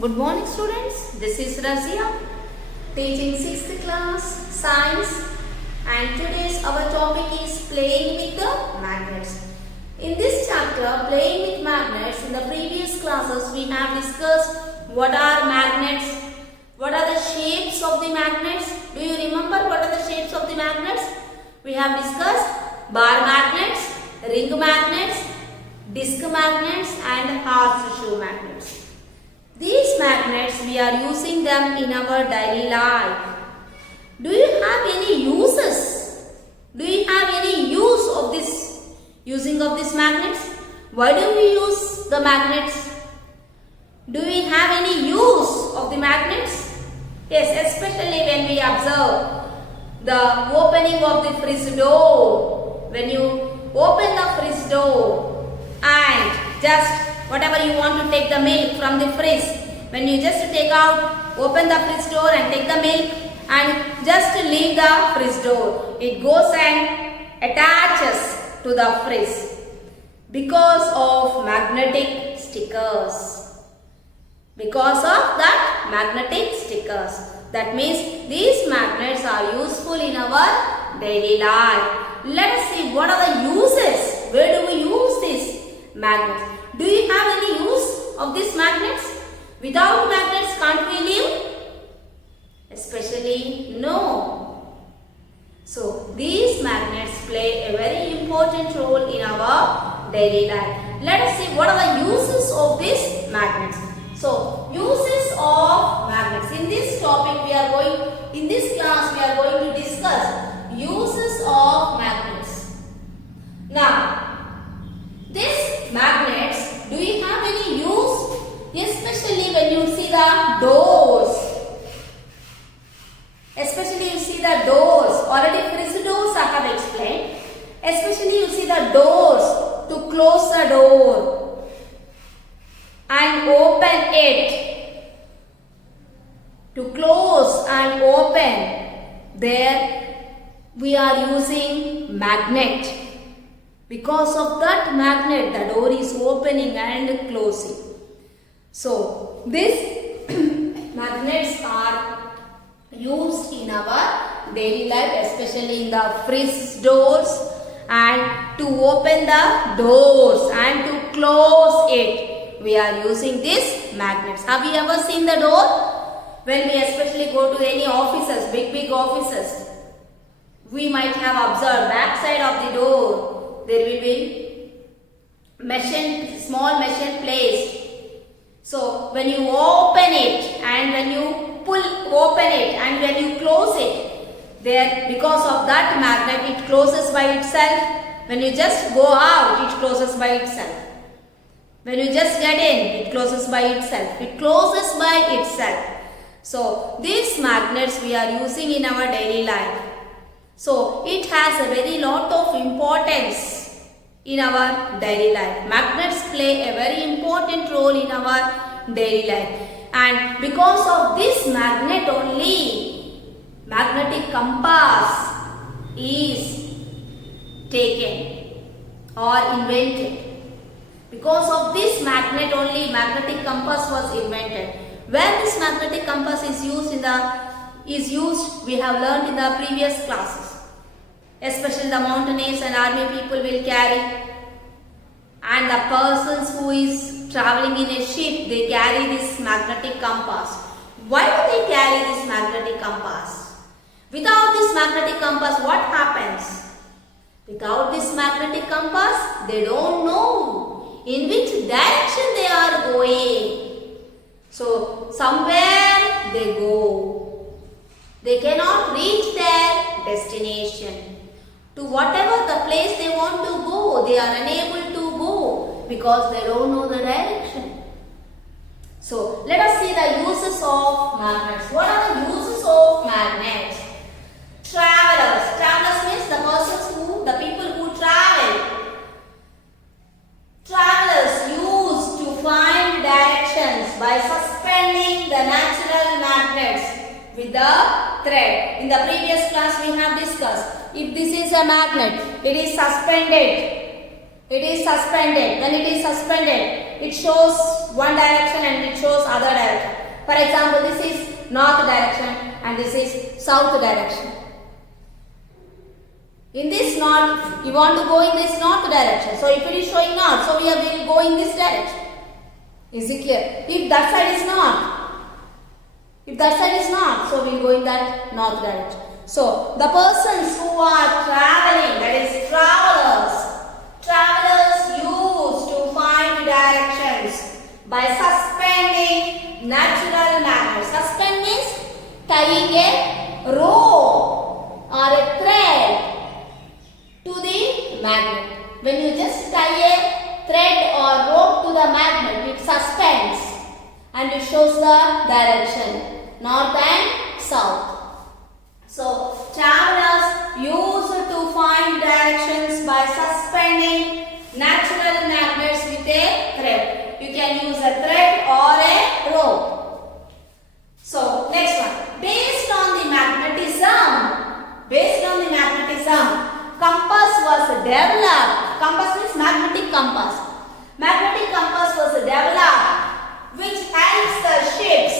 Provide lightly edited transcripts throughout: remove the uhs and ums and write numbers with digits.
Good morning students, this is Razia teaching 6th class science and today's our topic is playing with the magnets. In this chapter playing with magnets, in the previous classes we have discussed what are magnets, what are the shapes of the magnets. Do you remember what are the shapes of the magnets? We have discussed bar magnets, ring magnets, disc magnets and horseshoe magnets. These magnets, we are using them in our daily life. Do you have any uses? Do you have any use of this using of these magnets? Why do we use the magnets? Do we have any use of the magnets? Yes, especially when we observe the opening of the fridge door. When you open the fridge door and just whatever you want to take the milk from the fridge, when you just take out, open the fridge door and take the milk and just leave the fridge door, it goes and attaches to the fridge because of magnetic stickers. Because of that magnetic stickers. That means these magnets are useful in our daily life. Let us see what are the uses. Where do we use these magnets? Do you have any use of these magnets? Without magnets, can't we live? Especially no. So, these magnets play a very important role in our daily life. Let us see what are the uses of these magnets. So, uses of magnets. In this topic, in this class, we are going to discuss uses of magnets. Now, these magnets, do you have any use? Especially when you see the doors. Especially you see the doors. Already fridge doors I have explained. Especially you see the doors to close the door and open it. To close and open, there we are using magnet. Because of that magnet, the door is opening and closing. So, these magnets are used in our daily life, especially in the fridge doors and to open the doors and to close it. We are using these magnets. Have you ever seen the door? When we especially go to any offices, big offices, we might have observed back side of the door, there will be small machine placed. So, when you open it and when you open it and when you close it, there because of that magnet it closes by itself. When you just go out, it closes by itself. When you just get in, it closes by itself. It closes by itself. So, these magnets we are using in our daily life. So, it has a very lot of importance in our daily life. Magnets play a very important role in our daily life. And because of this magnet only, magnetic compass is taken or invented. Because of this magnet only, magnetic compass was invented. Where this magnetic compass is used, we have learned in the previous classes. Especially the mountaineers and army people will carry, and the persons who is traveling in a ship, they carry this magnetic compass. Why do they carry this magnetic compass? Without this magnetic compass, what happens? Without this magnetic compass, they don't know in which direction they are going. So, somewhere they go. They cannot reach their destination. To whatever the place they want to go, they are unable to go because they don't know the direction. So, let us see the uses of magnets. What are the uses of magnets? Travelers. Travelers means the people who travel. Travelers used to find directions by suspending the natural magnets with the thread. In the previous class we have discussed, if this is a magnet, it is suspended It is suspended. When it is suspended, it shows one direction and it shows other direction. For example, this is north direction and this is south direction. In this north, you want to go in this north direction. So if it is showing north, so we will go in this direction. Is it clear? If that side is north, so we will go in that north direction. So the persons who are traveling, that is travelers used to find directions by suspending natural magnets. Suspend means tying a rope or a thread to the magnet. When you just tie a thread or rope to the magnet, it suspends and it shows the direction, north and south. So, travelers used to find directions by suspending natural magnets with a thread. You can use a thread or a rope. So, next one. Based on the magnetism, compass was developed. Compass means magnetic compass. Magnetic compass was developed which helps the ships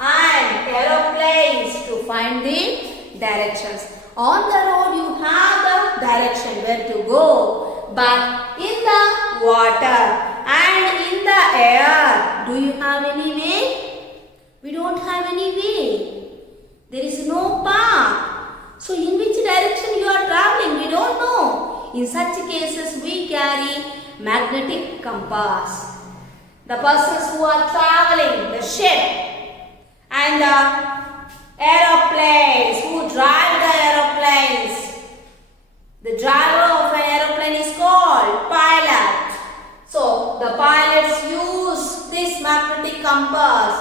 and aeroplanes to find the directions. On the road you have the direction where to go, but in the water and in the air, do you have any way? We don't have any way. There is no path. So in which direction you are traveling, we don't know. In such cases we carry magnetic compass. The persons who are traveling, the ship and the aeroplanes, who drive the aeroplanes. The driver of an aeroplane is called pilot. So the pilots use this magnetic compass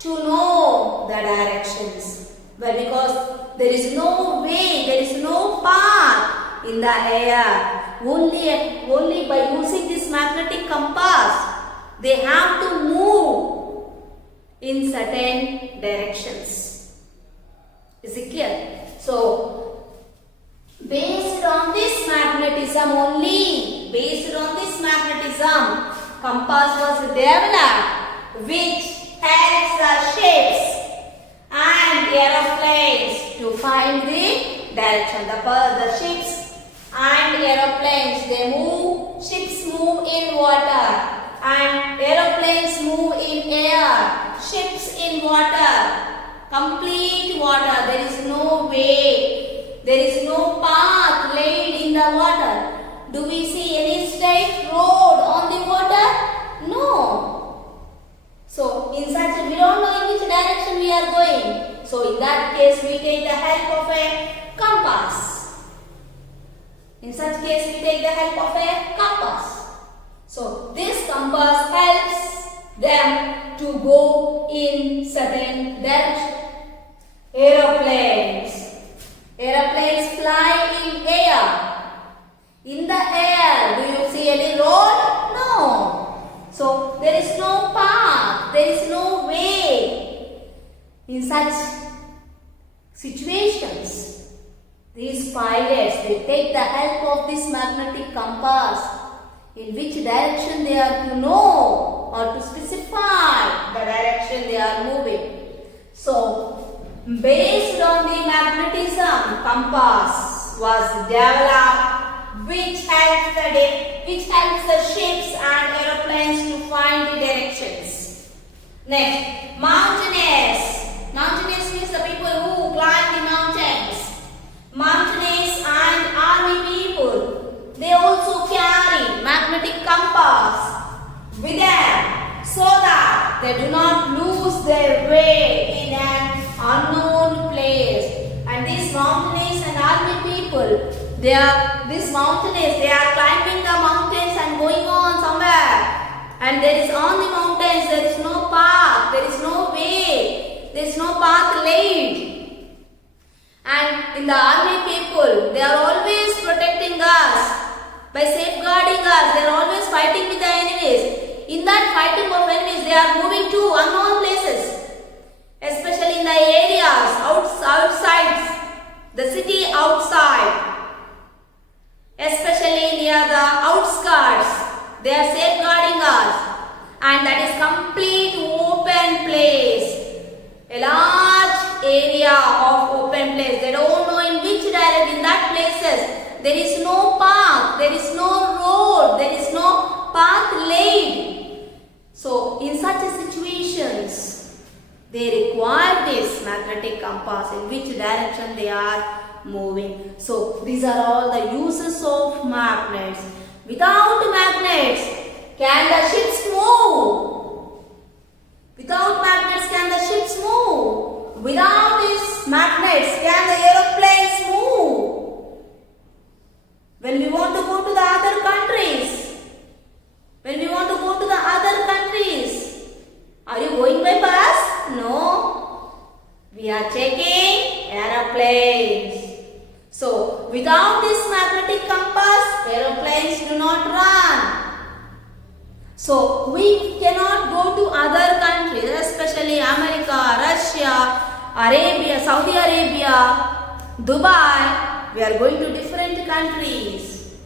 to know the directions. Well, because there is no way, there is no path in the air. Only by using this magnetic compass, they have to move in certain directions. Is it clear? So, based on this magnetism only, compass was developed which helps the ships and aeroplanes to find the direction. The ships and aeroplanes, they move, ships move in water and aeroplanes move in air. Ships in water, complete water, there is no way, there is no path laid in the water. Do we see any straight road on the water? No. So, in such a, we don't know in which direction we are going. So, in that case, we take the help of a compass. In such case, we take the help of a compass. So, this compass helps them to go in certain direction. Aeroplanes. Aeroplanes fly in air. In the air, do you see any road? No. So, there is no path, there is no way. In such situations, these pilots, they take the help of this magnetic compass in which direction they are to know or to specify the direction they are moving. So, based on the magnetism, compass was developed which helps the ships and aeroplanes to find the directions. Next, mountaineers. Mountaineers means the people who climb the mountains. Mountaineers and army people, they also carry magnetic compass with them so that they do not lose their way in an unknown place. And these mountaineers and army people, they are climbing the mountains and going on somewhere. And there is on the mountains, there is no path, there is no way, there is no path laid. And in the army people, they are always protecting us by safeguarding us. They are always fighting with the enemies. In that fighting of enemies, they are moving to unknown places, especially in the areas outside the city outside, especially near the outskirts They are safeguarding us. And that is complete open place. A large area of open place. They don't know in which direction, in that places. There is no path, there is no road, there is no path laid. So, in such situations, they require this magnetic compass in which direction they are moving. So, these are all the uses of magnets. Without magnets, can the ships move? Without magnets, can the ships move? Without these magnets, can the aeroplanes move? When we want to go to the other countries, are you going by bus? No. We are taking aeroplanes. So, without this magnetic compass, aeroplanes do not run. So, we cannot go to other countries, especially America, Russia, Arabia, Saudi Arabia, Dubai. We are going to different countries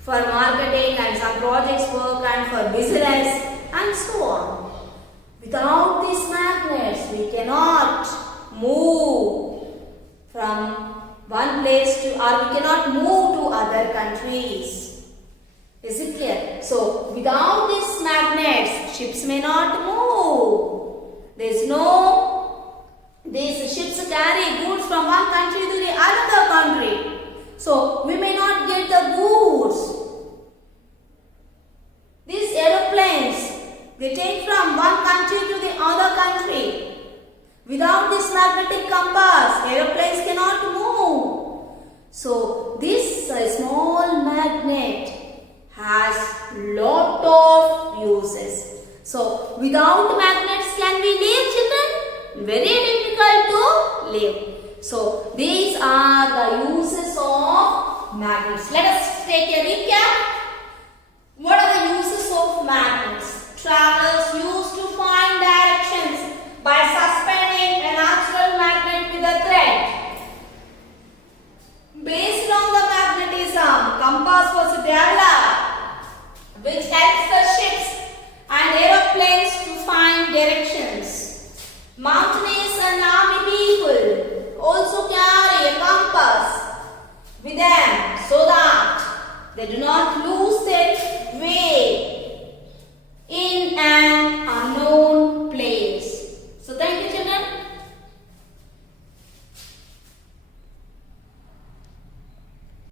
for marketing and some projects work and for business and so on. Without these magnets, we cannot move from one place to, or we cannot move to other countries. Is it clear? So, without these magnets, ships may not move. There is no, these ships carry goods from one country to the other country. So, we may not get the goods. These aeroplanes, they take from one country to the other country. Without this magnetic compass, aeroplanes cannot move. So, this small magnet has lot of uses. So, without magnets, can we live, children? Very difficult to live. So, these are the uses of magnets. Let us take a recap.